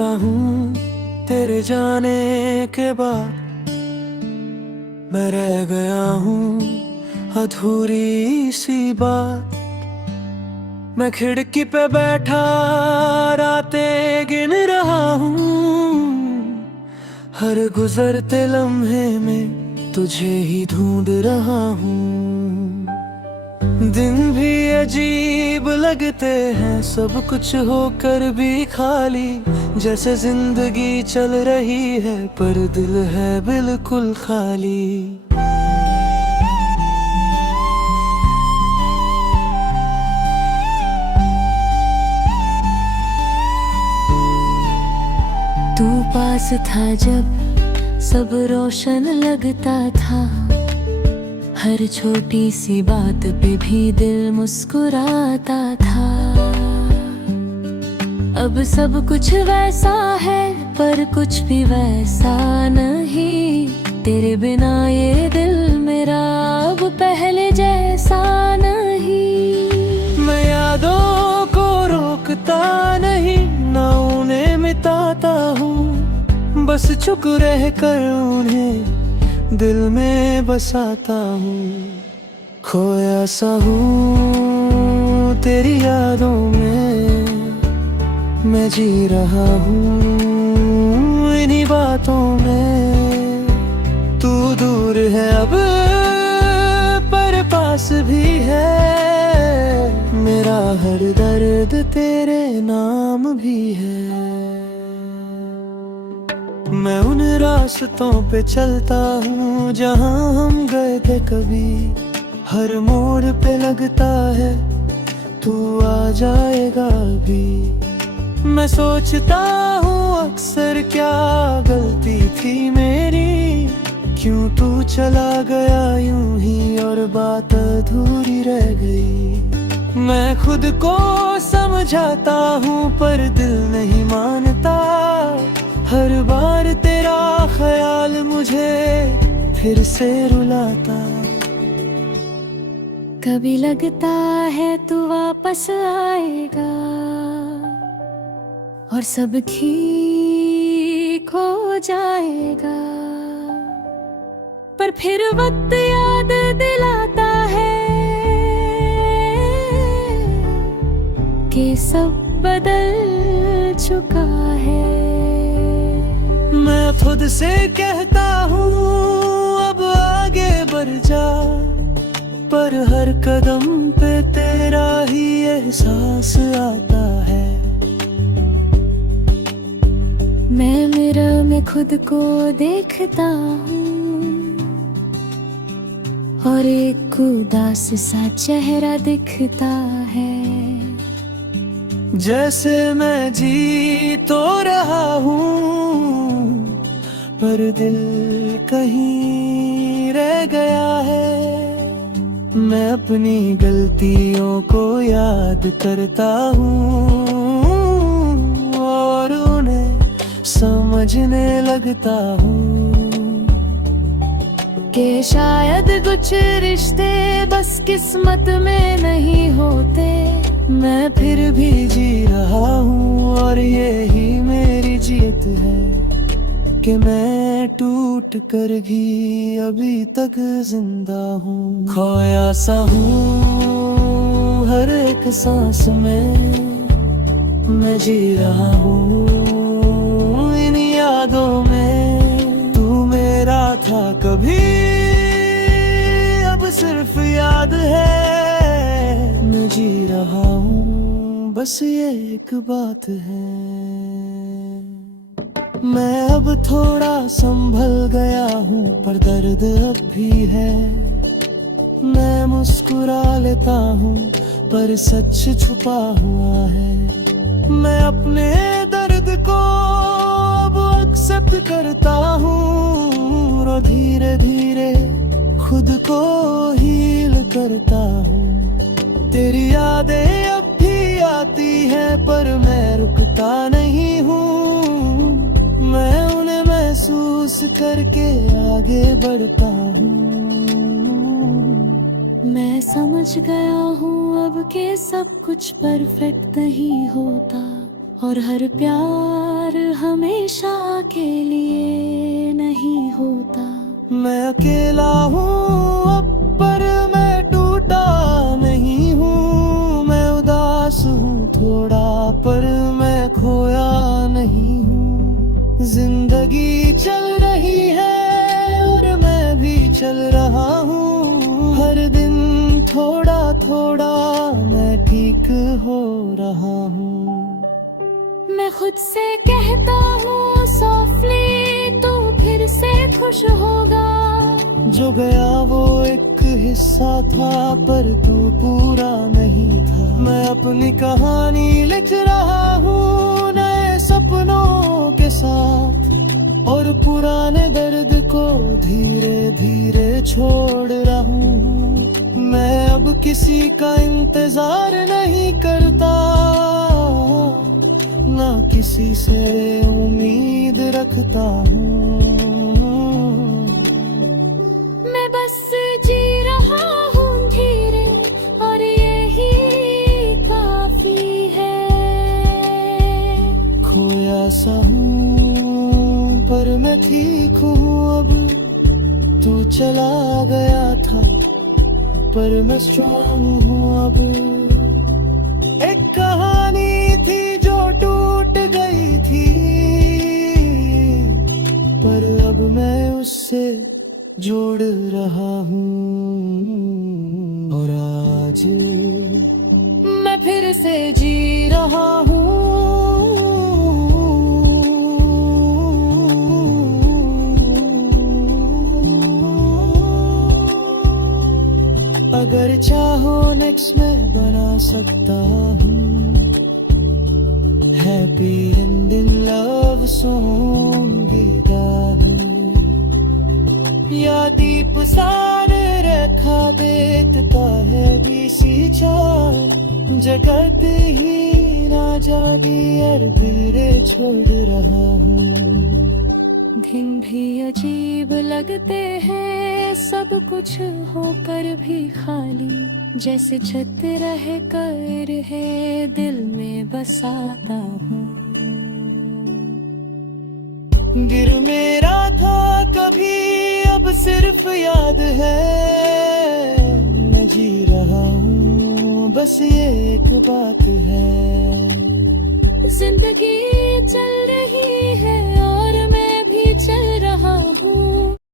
सा हूँ तेरे जाने के बाद, मैं रह गया हूँ अधूरी सी बात। मैं खिड़की पे बैठा रातें गिन रहा हूँ, हर गुजरते लम्हे में तुझे ही ढूंढ रहा हूँ। दिन भी अजीब लगते हैं, सब कुछ होकर भी खाली, जैसे जिंदगी चल रही है पर दिल है बिल्कुल खाली। तू पास था जब सब रोशन लगता था, हर छोटी सी बात पे भी दिल मुस्कुराता था। अब सब कुछ वैसा है पर कुछ भी वैसा नहीं, तेरे बिना ये दिल मेरा अब पहले जैसा नहीं। मैं यादों को रोकता नहीं, ना उन्हें मिटाता हूँ, बस चुप रह कर उन्हें दिल में बसाता हूँ। खोया सा हूँ तेरी यादों में, मैं जी रहा हूँ इन्हीं बातों में। तू दूर है अब पर पास भी है, मेरा हर दर्द तेरे नाम भी है। मैं उन रास्तों पे चलता हूँ जहाँ हम गए थे कभी, हर मोड़ पे लगता है तू आ जाएगा अभी। मैं सोचता हूँ अक्सर क्या गलती थी मेरी, क्यों तू चला गया यूं ही और बात अधूरी रह गई। मैं खुद को समझाता हूँ पर दिल नहीं मानता, हर बार तेरा ख्याल मुझे फिर से रुलाता। कभी लगता है तू वापस आएगा और सब ठीक हो जाएगा, पर फिर वक्त याद दिलाता है कि सब बदल चुका है। मैं खुद से कहता हूँ अब आगे बढ़ जा, पर हर कदम पे तेरा ही एहसास आता है। मैं मिरर में खुद को देखता हूँ और एक उदास सा चेहरा दिखता है। जैसे मैं जी तो रहा हूँ पर दिल कहीं रह गया है। मैं अपनी गलतियों को याद करता हूँ और उन्हें समझने लगता हूँ कि शायद कुछ रिश्ते बस किस्मत में नहीं होते। मैं फिर भी जी रहा हूँ और यही मेरी जीत है कि मैं टूट कर भी अभी तक जिंदा हूँ। खोया सा हूँ हर एक सांस में, मैं जी रहा हूँ इन यादों में। तू मेरा था कभी अब सिर्फ याद है, मैं जी रहा हूँ बस ये एक बात है। मैं अब थोड़ा संभल गया हूँ पर दर्द अब भी है। मैं मुस्कुरा लेता हूँ पर सच छुपा हुआ है। मैं अपने दर्द को अब एक्सेप्ट करता हूँ और धीरे धीरे खुद को हील करता हूँ। तेरी यादें अब भी आती हैं पर मैं रुकता नहीं हूँ। मैं उन्हें महसूस करके आगे बढ़ता हूँ। मैं समझ गया हूँ अब के सब कुछ परफेक्ट नहीं होता और हर प्यार प्यार हमेशा के लिए नहीं होता। मैं अकेला हूँ अब पर मैं टूटा नहीं हूँ, मैं उदास हूँ थोड़ा पर मैं खोया नहीं हूँ। जिंदगी चल रही है और मैं भी चल रहा हूँ, हर दिन थोड़ा थोड़ा मैं ठीक हो रहा हूँ। मैं खुद से कहता हूँ सॉफ्टली तू फिर से खुश होगा। जो गया वो एक हिस्सा था पर तू पूरा नहीं था। मैं अपनी कहानी लिख रहा हूँ नए सपनों के साथ, और पुराने दर्द को धीरे धीरे छोड़ रहा हूँ। मैं अब किसी का इंतजार नहीं करता, ना किसी से उम्मीद रखता हूँ। मैं बस जी रहा हूँ धीरे और यही काफी है। खोया सा हूँ पर मैं ठीक हूँ अब, तू चला गया था पर मैं स्ट्रॉन्ग हूँ अब। एक कहानी थी जो टूट गई थी पर अब मैं उससे जोड़ रहा हूँ, और आज मैं फिर से जी रहा हूँ। अगर चाहो नेक्स्ट में बना सकता हूँ हैप्पी एंडिंग लव सॉन्ग या दीप सारे रखा देता है बीसी चार, जगत ही ना जागी और मेरे छोड़ रहा हूँ। दिन भी अजीब लगते हैं सब कुछ होकर भी खाली, जैसे छत रह कर है दिल में बसाता हूँ। गिर मेरा था कभी अब सिर्फ याद है, मैं जी रहा हूँ बस ये एक बात है। जिंदगी चल रही है और मैं भी चल रहा हूँ।